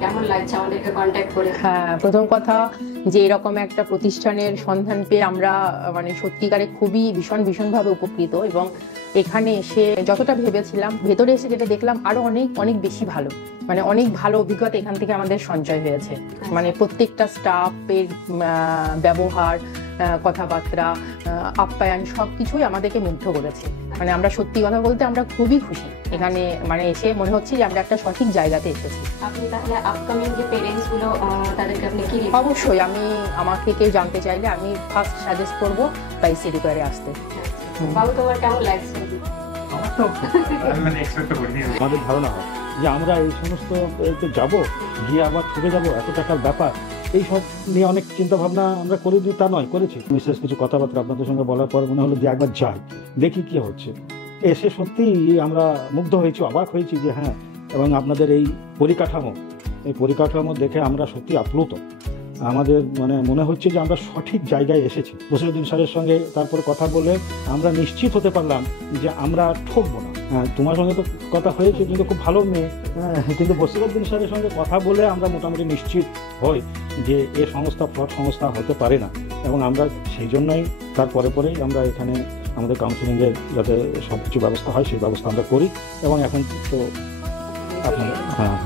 কেমন লাগছে আমাদেরকে কন্ট্যাক্ট করে? হ্যাঁ, প্রথম কথা যে এরকম একটা প্রতিষ্ঠানের সন্ধান পেয়ে আমরা মানে সত্যিকারে খুবই ভীষণভাবে উপকৃত, এবং এখানে এসে যতটা ভেবেছিলাম ভেতরে এসে যেটা দেখলাম আরো অনেক অনেক বেশি ভালো, মানে অনেক ভালো অভিজ্ঞতা এখান থেকে আমাদের সঞ্চয় হয়েছে। মানে প্রত্যেকটা স্টাফের ব্যবহার, কথাবার্তা, আপ্যায়ন সবকিছুই আমাদেরকে মুগ্ধ করেছে। মানে আমরা সত্যি কথা বলতে আমরা খুবই খুশি এখানে, মানে এসে মনে হচ্ছে যে আমরা একটা সঠিক জায়গাতে এসেছি। আপনি তাহলে আপকামিং যে পেরেন্টস গুলো তাদেরকে আপনি কি? অবশ্যই আমাকে কেউ জানতে চাইলে আমি ফার্স্ট সাজেস্ট করবো বাইসি রিপেয়ারে আসতে। বাবু, তোমার কেমন লাগছে? আমাদের ধারণা হয় যে আমরা এই সমস্ত যাব, গিয়ে আবার ছুটে যাব, এত টাকার ব্যাপার, এই সব নিয়ে অনেক চিন্তা ভাবনা আমরা করেছি, তা নয় করেছি। বিশেষ কিছু কথাবার্তা আপনাদের সঙ্গে বলার পর মনে হলো যে একবার যাই, দেখি কি হচ্ছে। এসে সত্যি আমরা মুগ্ধ হয়েছি, অবাক হয়েছি যে হ্যাঁ, এবং আপনাদের এই পরিকাঠামো দেখে আমরা সত্যি আপ্লুত। আমাদের মানে মনে হচ্ছে যে আমরা সঠিক জায়গায় এসেছি। বসিরউদ্দিন স্যারের সঙ্গে তারপরে কথা বলে আমরা নিশ্চিত হতে পারলাম যে আমরা ঠকবো না। হ্যাঁ, তোমার সঙ্গে তো কথা হয়েছে, কিন্তু খুব ভালো মেয়ে, কিন্তু বসিরউদ্দিন স্যারের সঙ্গে কথা বলে আমরা মোটামুটি নিশ্চিত হই যে এ সংস্থা ফ্রড সংস্থা হতে পারে না। এবং আমরা সেই জন্যই তার পরেই আমরা এখানে আমাদের কাউন্সিলিংয়ের যাতে সব কিছু ব্যবস্থা হয় সেই ব্যবস্থা আমরা করি। এবং এখন তো আপনার হ্যাঁ